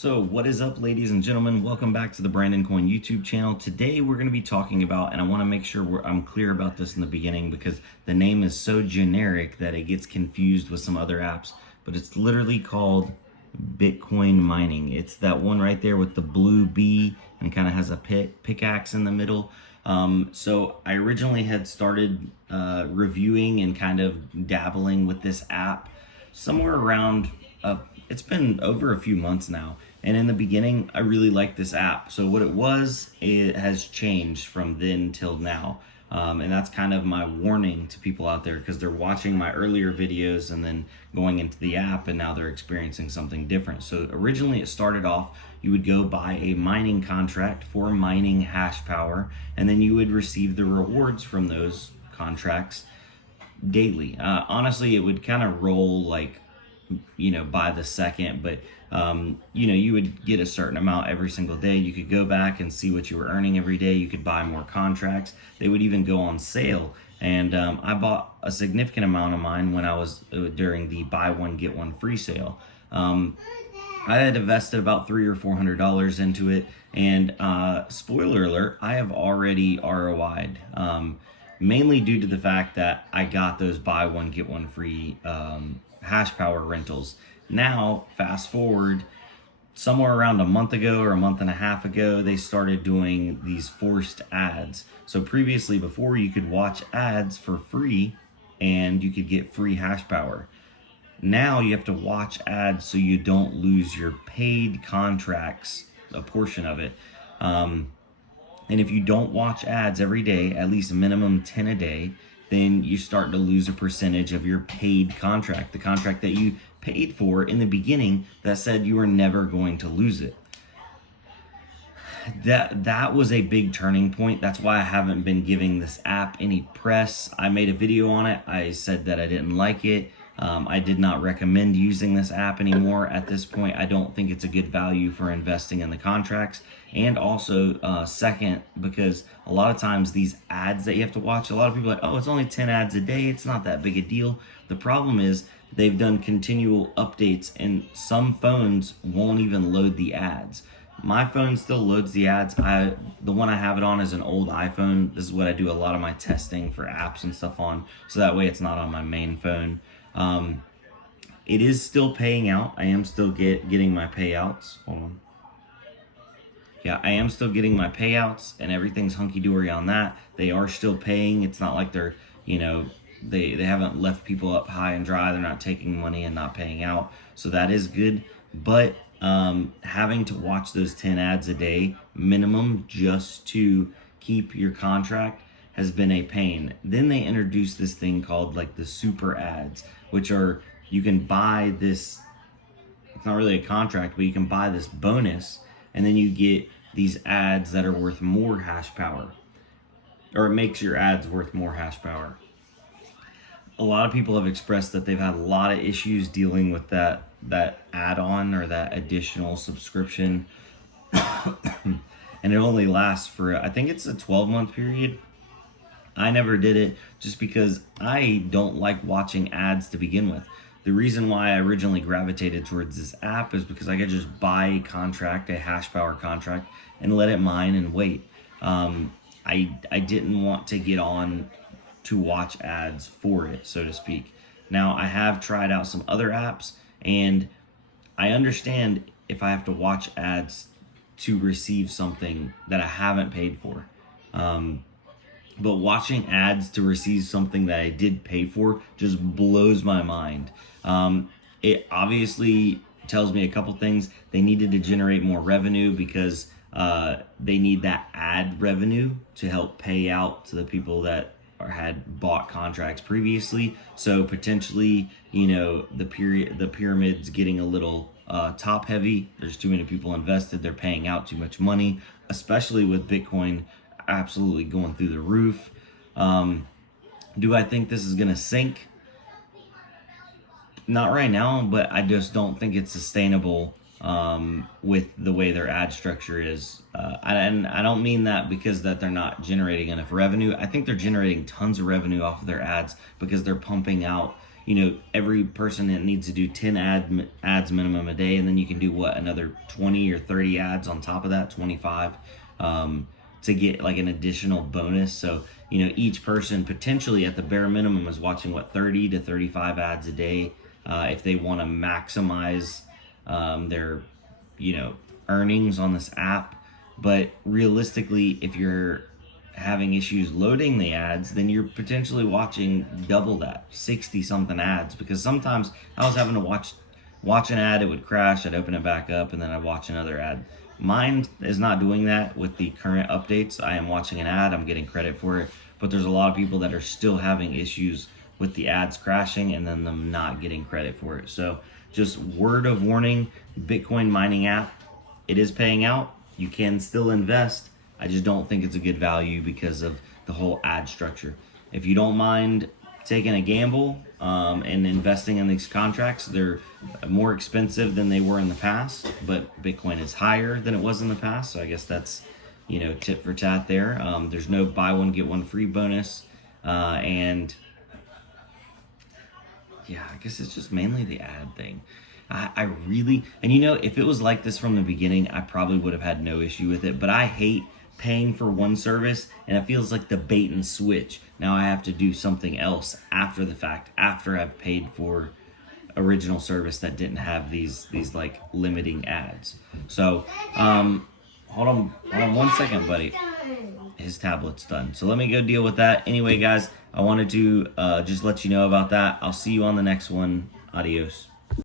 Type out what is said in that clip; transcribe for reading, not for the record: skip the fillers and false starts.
So what is up, ladies and gentlemen? Welcome back to the Brandon Coin YouTube channel. Today we're going to be talking about, and I want to make sure I'm clear about this in the beginning because the name is so generic that it gets confused with some other apps, but it's literally called Bitcoin mining. It's that one right there with the blue B and kind of has a pickaxe in the middle. So I originally had started reviewing and kind of dabbling with this app somewhere around it's been over a few months now. And in the beginning, I really liked this app. So what it has changed from then till now. And that's kind of my warning to people out there because they're watching my earlier videos and then going into the app and now they're experiencing something different. So originally it started off, you would go buy a mining contract for mining hash power, and then you would receive the rewards from those contracts daily. Honestly, it would kind of roll like, by the second, but you would get a certain amount every single day. You could go back and see what you were earning every day. You could buy more contracts. They would even go on sale. And I bought a significant amount of mine when I was during the buy one get one free sale. I had invested about $300 or $400 into it, and spoiler alert, I have already ROI'd. Mainly due to the fact that I got those buy one get one free hash power rentals. Now, fast forward somewhere around a month ago or a month and a half ago, they started doing these forced ads. So previously, before, you could watch ads for free and you could get free hash power. Now you have to watch ads so you don't lose your paid contracts, a portion of it. And if you don't watch ads every day, at least minimum 10 a day, then you start to lose a percentage of your paid contract, the contract that you paid for in the beginning that said you were never going to lose it. That was a big turning point. That's why I haven't been giving this app any press. I made a video on it. I said that I didn't like it. I did not recommend using this app anymore at this point. I don't think it's a good value for investing in the contracts. And also, second, because a lot of times these ads that you have to watch, a lot of people are like, oh, it's only 10 ads a day. It's not that big a deal. The problem is they've done continual updates and some phones won't even load the ads. My phone still loads the ads. The one I have it on is an old iPhone. This is what I do a lot of my testing for apps and stuff on, so that way it's not on my main phone. It is still paying out. I am still getting my payouts. Hold on. Yeah, I am still getting my payouts and everything's hunky-dory on that. They are still paying. It's not like they're, they haven't left people up high and dry. They're not taking money and not paying out. So that is good. But having to watch those 10 ads a day minimum just to keep your contract has been a pain. Then they introduced this thing called like the super ads, which are, you can buy this, it's not really a contract, but you can buy this bonus and then you get these ads that are worth more hash power, or it makes your ads worth more hash power. A lot of people have expressed that they've had a lot of issues dealing with that add-on or that additional subscription. And it only lasts for, I think it's a 12-month period. I never did it just because I don't like watching ads to begin with. The reason why I originally gravitated towards this app is because I could just buy a contract, a hash power contract, and let it mine and wait. I didn't want to get on to watch ads for it, so to speak. Now, I have tried out some other apps, and I understand if I have to watch ads to receive something that I haven't paid for. But watching ads to receive something that I did pay for just blows my mind. It obviously tells me a couple things. They needed to generate more revenue because they need that ad revenue to help pay out to the people that had bought contracts previously. So potentially, the pyramid's getting a little top heavy. There's too many people invested. They're paying out too much money, especially with Bitcoin absolutely going through the roof. Do I think this is gonna sink? Not right now, but I just don't think it's sustainable with the way their ad structure is. And I don't mean that because that they're not generating enough revenue. I think they're generating tons of revenue off of their ads because they're pumping out every person that needs to do 10 ads minimum a day, and then you can do another 20 or 30 ads on top of that, 25, to get like an additional bonus. So each person potentially at the bare minimum is watching 30 to 35 ads a day, if they want to maximize their earnings on this app. But realistically, if you're having issues loading the ads, then you're potentially watching double that, 60 something ads. Because sometimes I was having to watch an ad, it would crash, I'd open it back up, and then I'd watch another ad. Mine is not doing that with the current updates. I am watching an ad, I'm getting credit for it, but there's a lot of people that are still having issues with the ads crashing and then them not getting credit for it. So just word of warning, Bitcoin mining app, it is paying out. You can still invest. I just don't think it's a good value because of the whole ad structure. If you don't mind taking a gamble and investing in these contracts, they're more expensive than they were in the past, but Bitcoin is higher than it was in the past. So I guess that's, tit for tat there. There's no buy one, get one free bonus. And yeah, I guess it's just mainly the ad thing. I really, and if it was like this from the beginning, I probably would have had no issue with it, but I hate paying for one service and it feels like the bait and switch. Now I have to do something else after the fact, after I've paid for original service that didn't have these like limiting ads. So, hold on 1 second, buddy. His tablet's done. So let me go deal with that. Anyway, guys, I wanted to just let you know about that. I'll see you on the next one. Adios.